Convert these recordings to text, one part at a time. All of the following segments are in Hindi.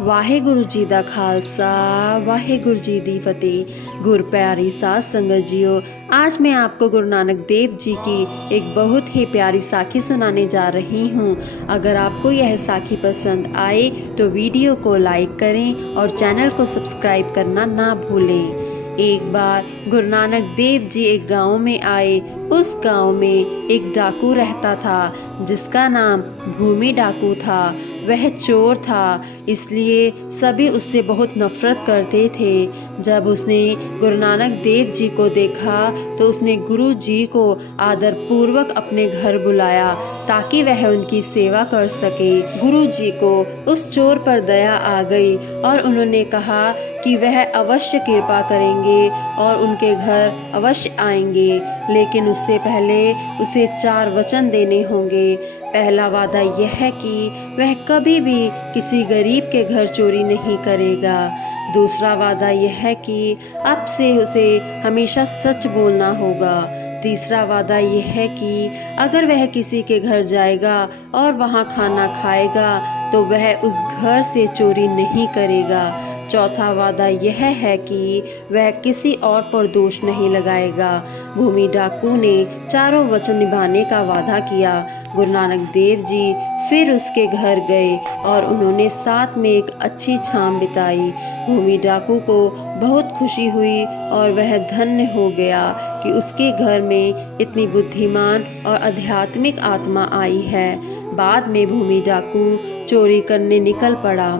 वाहेगुरु जी दा खालसा वाहेगुरु जी दी फतेह। गुर प्यारी साध संगत जियो, आज मैं आपको गुरु नानक देव जी की एक बहुत ही प्यारी साखी सुनाने जा रही हूँ। अगर आपको यह साखी पसंद आए तो वीडियो को लाइक करें और चैनल को सब्सक्राइब करना ना भूलें। एक बार गुरु नानक देव जी एक गांव में आए। उस गांव में एक डाकू रहता था जिसका नाम भूमि डाकू था। वह चोर था, इसलिए सभी उससे बहुत नफरत करते थे। जब उसने गुरु नानक देव जी को देखा तो उसने गुरु जी को आदर पूर्वक अपने घर बुलाया ताकि वह उनकी सेवा कर सके। गुरु जी को उस चोर पर दया आ गई और उन्होंने कहा कि वह अवश्य कृपा करेंगे और उनके घर अवश्य आएंगे, लेकिन उससे पहले उसे 4 वचन देने होंगे। पहला वादा यह है कि वह कभी भी किसी गरीब के घर चोरी नहीं करेगा। दूसरा वादा यह है कि अब से उसे हमेशा सच बोलना होगा। तीसरा वादा यह है कि अगर वह किसी के घर जाएगा और वहाँ खाना खाएगा तो वह उस घर से चोरी नहीं करेगा। चौथा वादा यह है कि वह किसी और पर दोष नहीं लगाएगा। भूमि डाकू ने चारों वचन निभाने का वादा किया। गुरु नानक देव जी फिर उसके घर गए और उन्होंने साथ में एक अच्छी शाम बिताई। भूमि डाकू को बहुत खुशी हुई और वह धन्य हो गया कि उसके घर में इतनी बुद्धिमान और आध्यात्मिक आत्मा आई है। बाद में भूमि डाकू चोरी करने निकल पड़ा।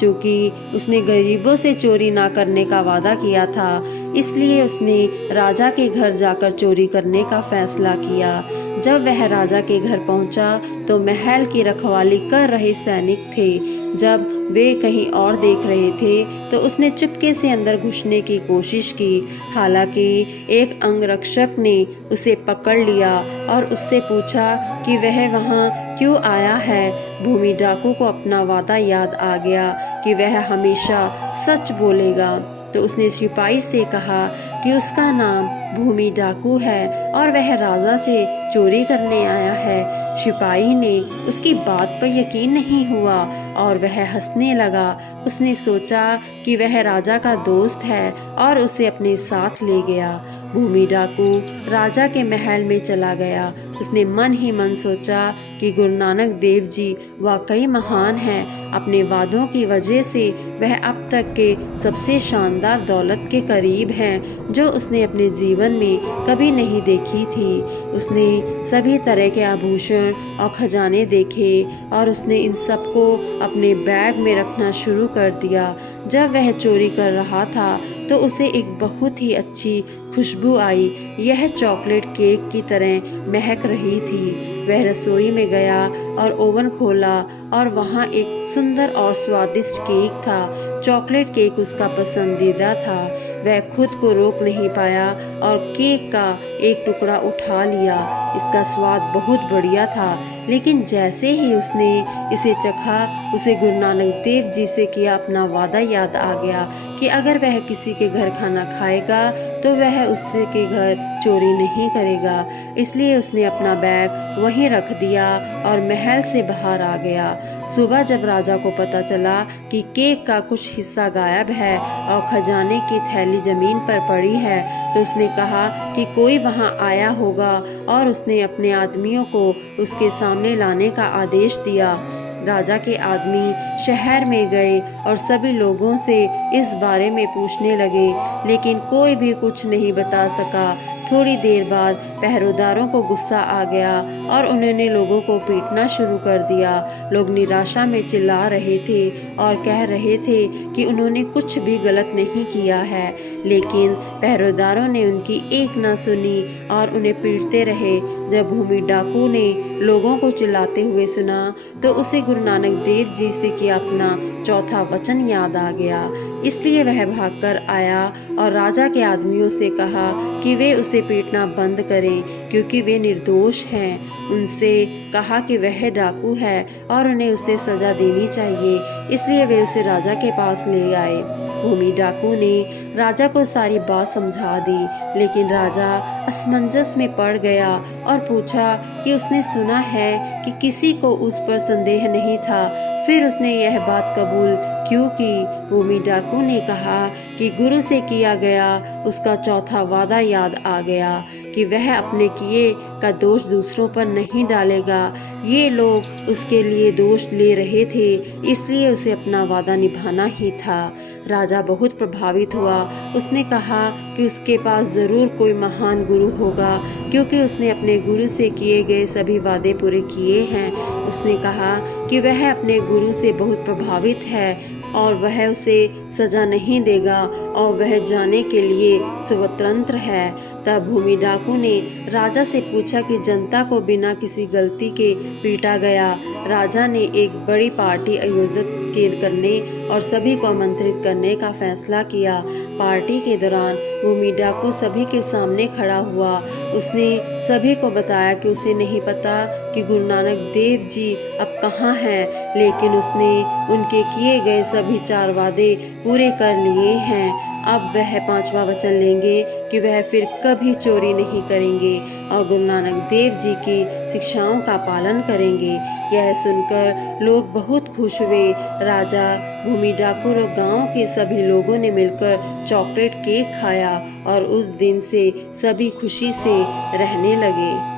चूँकि उसने गरीबों से चोरी ना करने का वादा किया था, इसलिए उसने राजा के घर जाकर चोरी करने का फैसला किया। जब वह राजा के घर पहुंचा तो महल की रखवाली कर रहे सैनिक थे। जब वे कहीं और देख रहे थे तो उसने चुपके से अंदर घुसने की कोशिश की। हालांकि एक अंगरक्षक ने उसे पकड़ लिया और उससे पूछा कि वह वहाँ क्यों आया है। भूमि डाकू को अपना वादा याद आ गया कि वह हमेशा सच बोलेगा, तो उसने सिपाही से कहा कि उसका नाम भूमि डाकू है और वह राजा से चोरी करने आया है। सिपाही ने उसकी बात पर यकीन नहीं हुआ और वह हंसने लगा। उसने सोचा कि वह राजा का दोस्त है और उसे अपने साथ ले गया। भूमि डाकू राजा के महल में चला गया। उसने मन ही मन सोचा कि गुरु नानक देव जी वाकई महान हैं। अपने वादों की वजह से वह अब तक के सबसे शानदार दौलत के करीब हैं जो उसने अपने जीवन में कभी नहीं देखी थी। उसने सभी तरह के आभूषण और खजाने देखे और उसने इन सबको अपने बैग में रखना शुरू कर दिया। जब वह चोरी कर रहा था तो उसे एक बहुत ही अच्छी खुशबू आई। यह चॉकलेट केक की तरह महक रही थी। वह रसोई में गया और ओवन खोला और वहाँ एक सुंदर और स्वादिष्ट केक था। चॉकलेट केक उसका पसंदीदा था। वह खुद को रोक नहीं पाया और केक का एक टुकड़ा उठा लिया। इसका स्वाद बहुत बढ़िया था, लेकिन जैसे ही उसने इसे चखा उसे गुरु नानक देव जी से किया अपना वादा याद आ गया कि अगर वह किसी के घर खाना खाएगा तो वह उससे के घर चोरी नहीं करेगा। इसलिए उसने अपना बैग वहीं रख दिया और महल से बाहर आ गया। सुबह जब राजा को पता चला कि केक का कुछ हिस्सा गायब है और खजाने की थैली जमीन पर पड़ी है, तो उसने कहा कि कोई वहां आया होगा और उसने अपने आदमियों को उसके सामने लाने का आदेश दिया। राजा के आदमी शहर में गए और सभी लोगों से इस बारे में पूछने लगे, लेकिन कोई भी कुछ नहीं बता सका। थोड़ी देर बाद पहरेदारों को गुस्सा आ गया और उन्होंने लोगों को पीटना शुरू कर दिया। लोग निराशा में चिल्ला रहे थे और कह रहे थे कि उन्होंने कुछ भी गलत नहीं किया है, लेकिन पहरेदारों ने उनकी एक ना सुनी और उन्हें पीटते रहे। जब भूमि डाकू ने लोगों को चिल्लाते हुए सुना तो उसे गुरु नानक देव जी से किया अपना चौथा वचन याद आ गया। इसलिए वह भागकर आया और राजा के आदमियों से कहा कि वे उसे पीटना बंद करें क्योंकि वे निर्दोष हैं। उनसे कहा कि वह डाकू है और उन्हें उसे सज़ा देनी चाहिए। इसलिए वे उसे राजा के पास ले आए। भूमि डाकू ने राजा को सारी बात समझा दी, लेकिन राजा असमंजस में पड़ गया और पूछा कि उसने सुना है कि किसी को उस पर संदेह नहीं था, फिर उसने यह बात कबूल क्यों की? भूमि डाकू ने कहा कि गुरु से किया गया उसका चौथा वादा याद आ गया कि वह अपने किए का दोष दूसरों पर नहीं डालेगा। ये लोग उसके लिए दोष ले रहे थे, इसलिए उसे अपना वादा निभाना ही था। राजा बहुत प्रभावित हुआ। उसने कहा कि उसके पास ज़रूर कोई महान गुरु होगा, क्योंकि उसने अपने गुरु से किए गए सभी वादे पूरे किए हैं। उसने कहा कि वह अपने गुरु से बहुत प्रभावित है और वह उसे सजा नहीं देगा और वह जाने के लिए स्वतंत्र है। तब भूमि डाकू ने राजा से पूछा कि जनता को बिना किसी गलती के पीटा गया। राजा ने एक बड़ी पार्टी आयोजित करने और सभी को आमंत्रित करने का फैसला किया। पार्टी के दौरान भूमि डाकू सभी के सामने खड़ा हुआ। उसने सभी को बताया कि उसे नहीं पता कि गुरु नानक देव जी अब कहाँ हैं, लेकिन उसने उनके किए गए सभी 4 वादे पूरे कर लिए हैं। अब वह 5वां वचन लेंगे कि वह फिर कभी चोरी नहीं करेंगे और गुरु नानक देव जी की शिक्षाओं का पालन करेंगे। यह सुनकर लोग बहुत खुश हुए। राजा, भूमि डाकू और गांव के सभी लोगों ने मिलकर चॉकलेट केक खाया और उस दिन से सभी खुशी से रहने लगे।